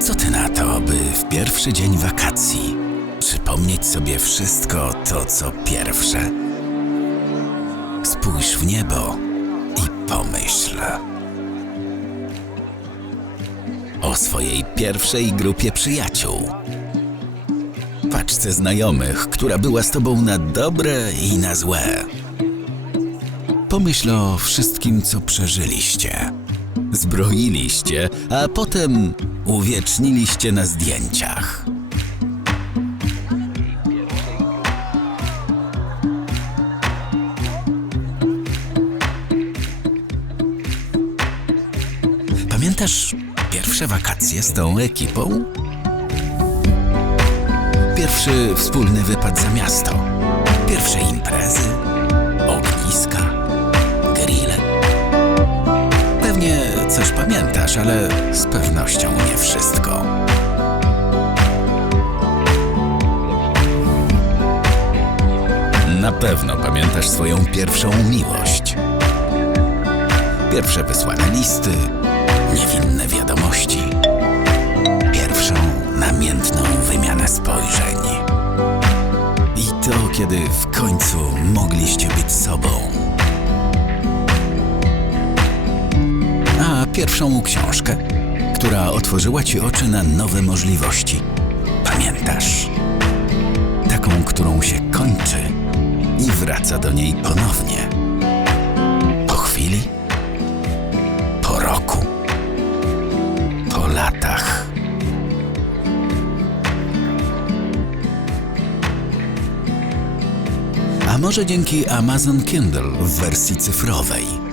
Co ty na to, by w pierwszy dzień wakacji przypomnieć sobie wszystko to, co pierwsze? Spójrz w niebo i pomyśl o swojej pierwszej grupie przyjaciół. Paczce znajomych, która była z tobą na dobre i na złe. Pomyśl o wszystkim, co przeżyliście. Zbroiliście, a potem uwieczniliście na zdjęciach. Pamiętasz pierwsze wakacje z tą ekipą? Pierwszy wspólny wypad za miasto. Pierwsze imprezy, ogniska, grille. Ale z pewnością nie wszystko. Na pewno pamiętasz swoją pierwszą miłość. Pierwsze wysłane listy, niewinne wiadomości. Pierwszą namiętną wymianę spojrzeń. I to, kiedy w końcu mogliście być sobą. Pierwszą książkę, która otworzyła ci oczy na nowe możliwości. Pamiętasz? Taką, którą się kończy i wraca do niej ponownie. Po chwili, po roku, po latach. A może dzięki Amazon Kindle w wersji cyfrowej.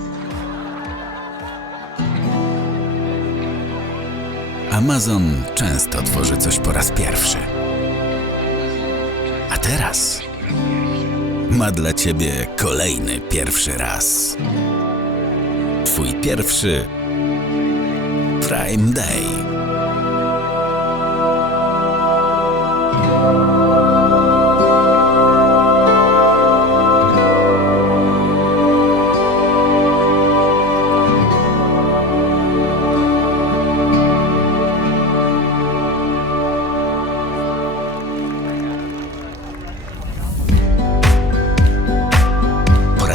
Amazon często tworzy coś po raz pierwszy. A teraz ma dla ciebie kolejny pierwszy raz. Twój pierwszy Prime Day.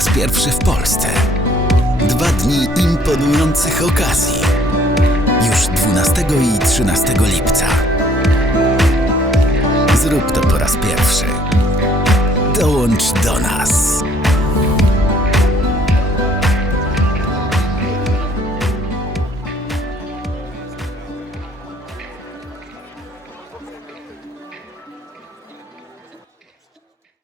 Raz pierwszy w Polsce. Dwa dni imponujących okazji. Już 12 i 13 lipca. Zrób to po raz pierwszy. Dołącz do nas.